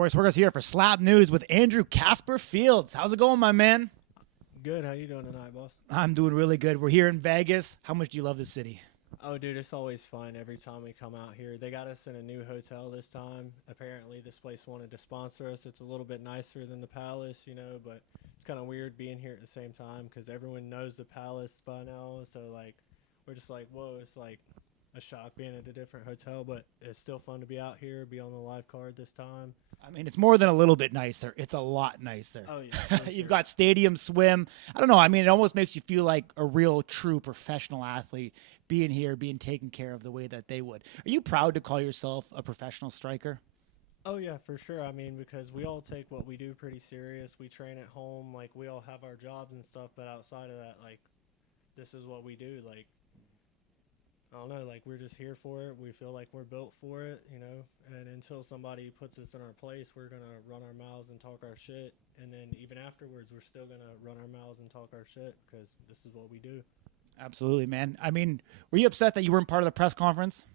course, we're here for Slap News with Andrew Casper Fields. How's it going, my man? Good. How you doing tonight, boss? I'm doing really good. We're here in Vegas. How much do you love the city? Oh, dude, it's always fun every time we come out here. They got us in a new hotel this time. Apparently, this place wanted to sponsor us. It's a little bit nicer than the Palace, but it's kind of weird being here at the same time because everyone knows the Palace by now. So, we're just like, whoa, it's like a shock being at a different hotel, but it's still fun to be out here, be on the live card this time. I mean, it's more than a little bit nicer. It's a lot nicer. Oh, yeah. For You've sure. got stadium swim. I don't know. I mean, it almost makes you feel like a real, true professional athlete being here, being taken care of the way that they would. Are you proud to call yourself a professional striker? Oh, yeah, for sure. I mean, because we all take what we do pretty serious. We train at home. We all have our jobs and stuff, but outside of that, this is what we do. I don't know, we're just here for it. We feel like we're built for it, and until somebody puts us in our place, we're going to run our mouths and talk our shit. And then even afterwards, we're still going to run our mouths and talk our shit because this is what we do. Absolutely, man. I mean, were you upset that you weren't part of the press conference?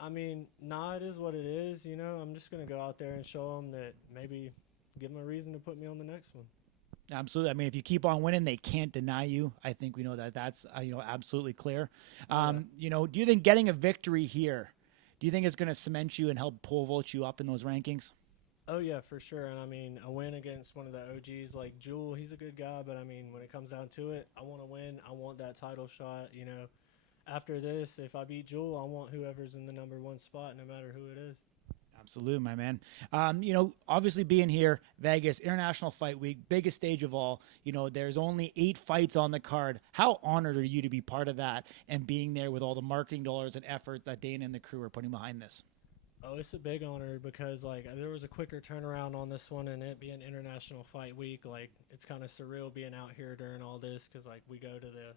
I mean, nah, it is what it is, I'm just going to go out there and show them that maybe give them a reason to put me on the next one. Absolutely. I mean, if you keep on winning, they can't deny you. I think we know that that's absolutely clear. Do you think getting a victory here, do you think it's going to cement you and help pole vault you up in those rankings? Oh, yeah, for sure. And, I mean, a win against one of the OGs like Jewel, he's a good guy. But, I mean, when it comes down to it, I want to win. I want that title shot. After this, if I beat Jewel, I want whoever's in the number one spot, no matter who it is. Absolutely, my man. Obviously being here, Vegas, International Fight Week, biggest stage of all, there's only 8 fights on the card. How honored are you to be part of that and being there with all the marketing dollars and effort that Dana and the crew are putting behind this? Oh, it's a big honor because, there was a quicker turnaround on this one and it being International Fight Week. It's kind of surreal being out here during all this because, we go to the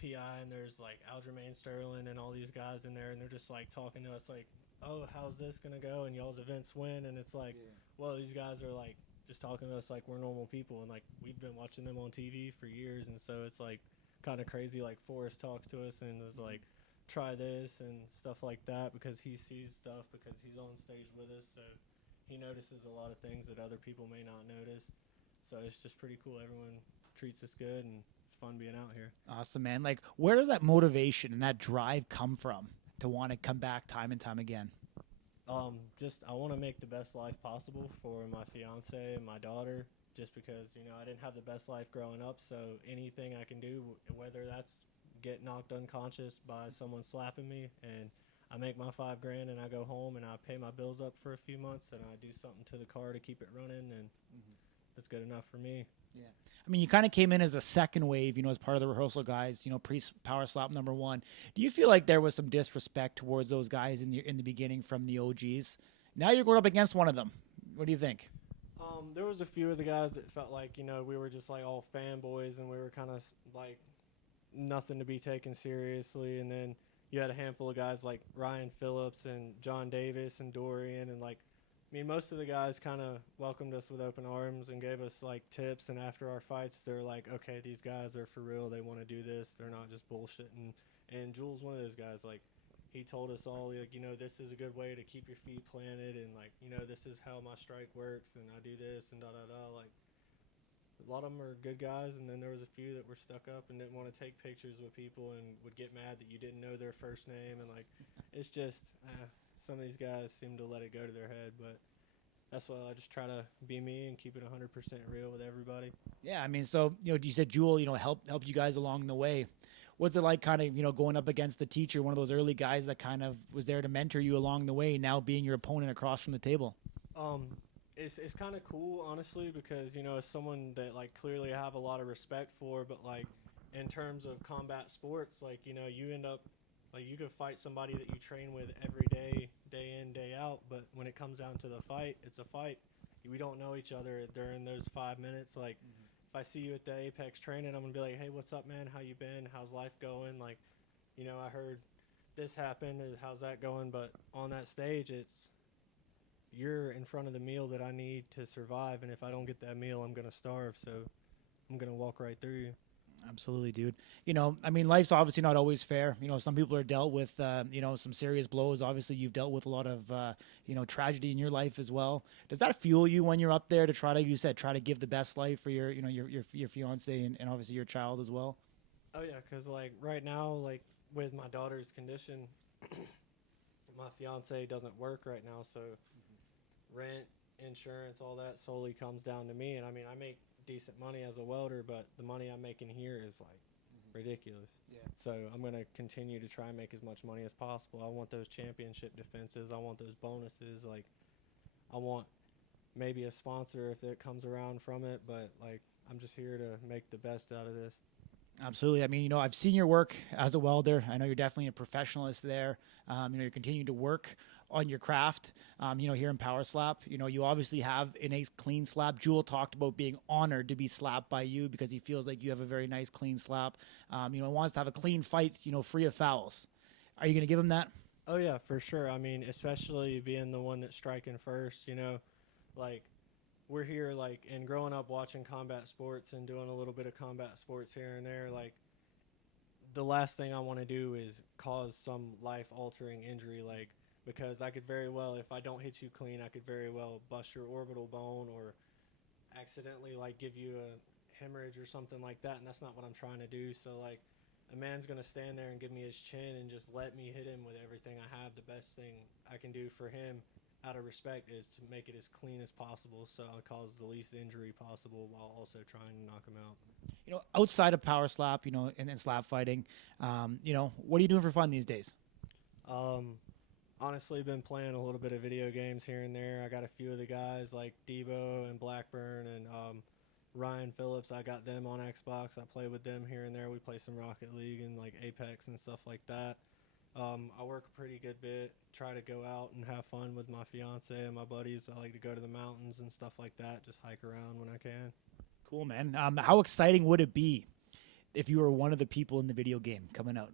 PI and there's, Aljamain Sterling and all these guys in there and they're just, talking to us oh, how's this going to go? And y'all's events win. And it's well, these guys are just talking to us like we're normal people. And we've been watching them on TV for years. And so it's kind of crazy. Forrest talks to us and is try this and stuff like that because he sees stuff because he's on stage with us. So he notices a lot of things that other people may not notice. So it's just pretty cool. Everyone treats us good and it's fun being out here. Awesome, man. Where does that motivation and that drive come from to want to come back time and time again? I want to make the best life possible for my fiance and my daughter just because, I didn't have the best life growing up. So anything I can do, whether that's get knocked unconscious by someone slapping me and I make my $5,000 and I go home and I pay my bills up for a few months and I do something to the car to keep it running, then that's good enough for me. Yeah. I mean, you kind of came in as a second wave, as part of the rehearsal guys, pre-power slap number 1. Do you feel like there was some disrespect towards those guys in the beginning from the OGs? Now you're going up against one of them. What do you think? There was a few of the guys that felt like, we were just all fanboys and we were kind of nothing to be taken seriously. And then you had a handful of guys like Ryan Phillips and John Davis and Dorian and most of the guys kind of welcomed us with open arms and gave us tips. And after our fights, they're okay, these guys are for real. They want to do this. They're not just bullshitting. And Jules, one of those guys, he told us all, this is a good way to keep your feet planted. And this is how my strike works. And I do this and da-da-da. A lot of them are good guys. And then there was a few that were stuck up and didn't want to take pictures with people and would get mad that you didn't know their first name. And it's just, some of these guys seem to let it go to their head, but that's why I just try to be me and keep it 100% real with everybody. Yeah, I mean, so, you said Jewel, helped you guys along the way. What's it like kind of, going up against the teacher, one of those early guys that kind of was there to mentor you along the way, now being your opponent across from the table? It's kind of cool, honestly, because, as someone that, clearly I have a lot of respect for, but, in terms of combat sports, you end up, you could fight somebody that you train with every day, day in, day out, but when it comes down to the fight, it's a fight. We don't know each other during those 5 minutes. If I see you at the Apex training, I'm going to be like, hey, what's up, man? How you been? How's life going? I heard this happened. How's that going? But on that stage, you're in front of the meal that I need to survive, and if I don't get that meal, I'm going to starve, so I'm going to walk right through you. Absolutely, dude. You know, I mean, life's obviously not always fair. You know, some people are dealt with, you know, some serious blows. Obviously, you've dealt with a lot of, you know, tragedy in your life as well. Does that fuel you when you're up there to try to, you said, try to give the best life for your, you know, your fiance and obviously your child as well? Oh yeah, because like right now, like with my daughter's condition, my fiance doesn't work right now, so rent, insurance, all that solely comes down to me. And I mean, I make decent money as a welder, but the money I'm making here is like ridiculous. Yeah. So I'm gonna continue to try and make as much money as possible. I want those championship defenses. I want those bonuses. Like, I want maybe a sponsor if it comes around from it, but like I'm just here to make the best out of this. Absolutely. I mean, you know, I've seen your work as a welder. I know you're definitely a professionalist there. You know, you're continuing to work on your craft. You know, here in Power Slap, you know, you obviously have a nice clean slap. Jewel talked about being honored to be slapped by you because he feels like you have a very nice clean slap. You know, he wants to have a clean fight, you know, free of fouls. Are you going to give him that? Oh yeah, for sure. I mean, especially being the one that's striking first, you know, like we're here like and growing up watching combat sports and doing a little bit of combat sports here and there, like the last thing I want to do is cause some life altering injury, like because I could very well, if I don't hit you clean, I could very well bust your orbital bone or accidentally like give you a hemorrhage or something like that, and that's not what I'm trying to do. So like a man's gonna stand there and give me his chin and just let me hit him with everything I have. The best thing I can do for him out of respect is to make it as clean as possible so I cause the least injury possible while also trying to knock him out. You know, outside of Power Slap, you know, and slap fighting, you know, what are you doing for fun these days? Honestly, been playing a little bit of video games here and there. I got a few of the guys like Debo and Blackburn and Ryan Phillips. I got them on Xbox. I play with them here and there. We play some Rocket League and like Apex and stuff like that. I work a pretty good bit. Try to go out and have fun with my fiance and my buddies. I like to go to the mountains and stuff like that. Just hike around when I can. Cool, man. How exciting would it be if you were one of the people in the video game coming out?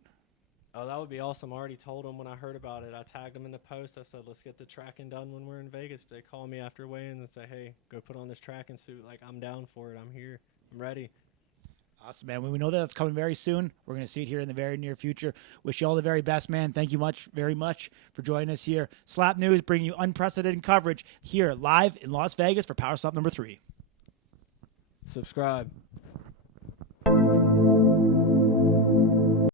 Oh, that would be awesome. I already told them when I heard about it. I tagged them in the post. I said, let's get the tracking done when we're in Vegas. They call me after weigh-in and say, hey, go put on this tracking suit. Like, I'm down for it. I'm here. I'm ready. Awesome, man. We know that it's coming very soon. We're going to see it here in the very near future. Wish you all the very best, man. Thank you very much for joining us here. Slap News bringing you unprecedented coverage here live in Las Vegas for Power Slap number 3. Subscribe.